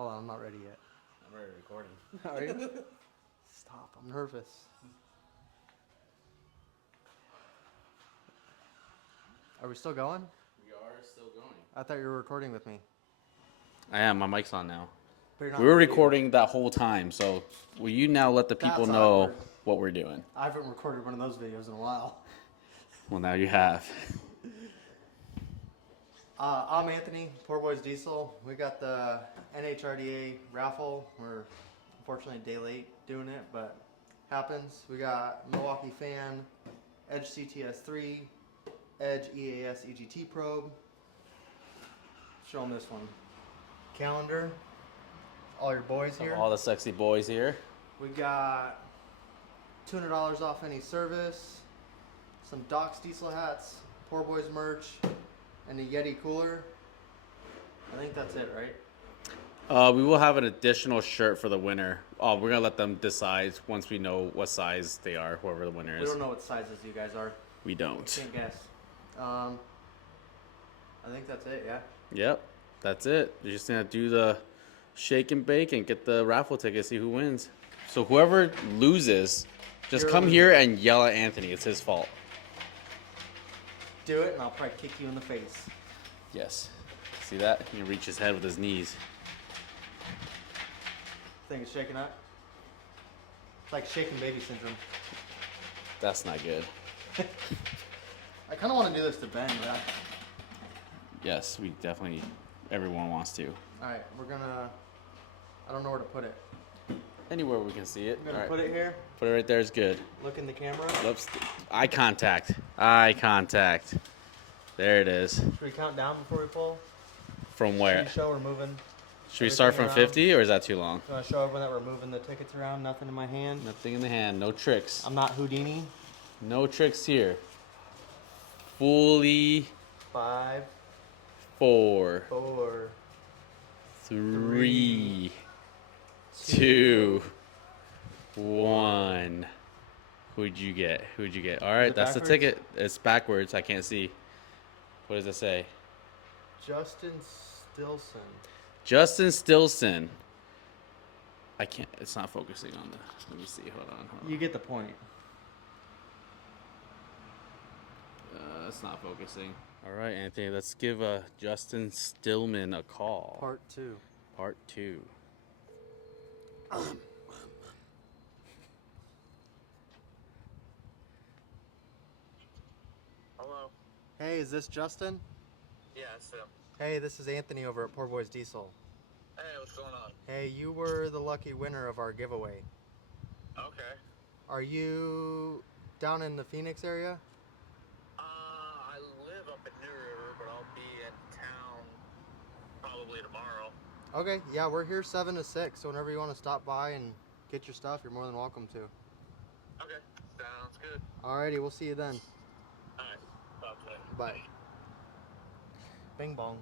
Hold on, I'm not ready yet. I'm already recording. Are you? Stop, I'm nervous. Are we still going? We are still going. I thought you were recording with me. I am. My mic's on now. But you're not We were on video. recording that whole time, so will you now let the people That's know awkward. what we're doing? I haven't recorded one of those videos in a while. Well, now you have. I'm Anthony, Poor Boys Diesel. We got the NHRDA raffle. We're unfortunately a day late doing it, but happens. We got Milwaukee Fan, Edge CTS3, Edge EAS EGT probe. Show them this one. Calendar. All your boys here. All the sexy boys here. We got $200 off any service, some Doc's Diesel hats, Poor Boys merch, and a Yeti cooler. I think that's it, right? We will have an additional shirt for the winner. Oh, we're gonna let them decide once we know what size they are, whoever the winner is. We don't know what sizes you guys are. We don't. Can't guess. I think that's it, yeah? Yep, that's it. You're just gonna do the shake and bake and get the raffle ticket, see who wins. So whoever loses, just You're come losing. here and yell at Anthony. It's his fault. Do it, and I'll probably kick you in the face. Yes. See that? He can reach his head with his knees. Thing is shaking up. It's like shaking baby syndrome. That's not good. I kind of want to do this to Ben, but Yes, we definitely, everyone wants to. alright, we're gonna, I don't know where to put it. Anywhere we can see it. I'm gonna All right. put it here, Put it right there is good. look in the camera. Oops. Eye contact. Eye contact. There it is. Should we count down before we pull? From Should where? we show we're moving? Should we start from everything around? 50 or is that too long? Do you want to show everyone that we're moving the tickets around? Nothing in my hand. Nothing in the hand. No tricks. I'm not Houdini. No tricks here. Fully 5, 4, 4, 3, 2, 1. Who'd you get? Who'd you get? All right, it that's the backwards? ticket. It's backwards. I can't see. What does it say? Justin Stilson. Justin Stilson. I can't. It's not focusing on the. Let me see. Hold on. You get the point. It's not focusing. All right, Anthony. Let's give Justin Stillman a call. Part 2. Part 2. Hello. Hey, is this Justin? Yeah, it's him. Hey, this is Anthony over at Poor Boys Diesel. Hey, what's going on? Hey, you were the lucky winner of our giveaway. Okay. Are you down in the Phoenix area? I live up in New River, but I'll be in town probably tomorrow. Okay, yeah, we're here 7 to 6, so whenever you want to stop by and get your stuff, you're more than welcome to. Okay, sounds good. Alrighty, we'll see you then. Alright, talk to you later. Bye. Bing bong.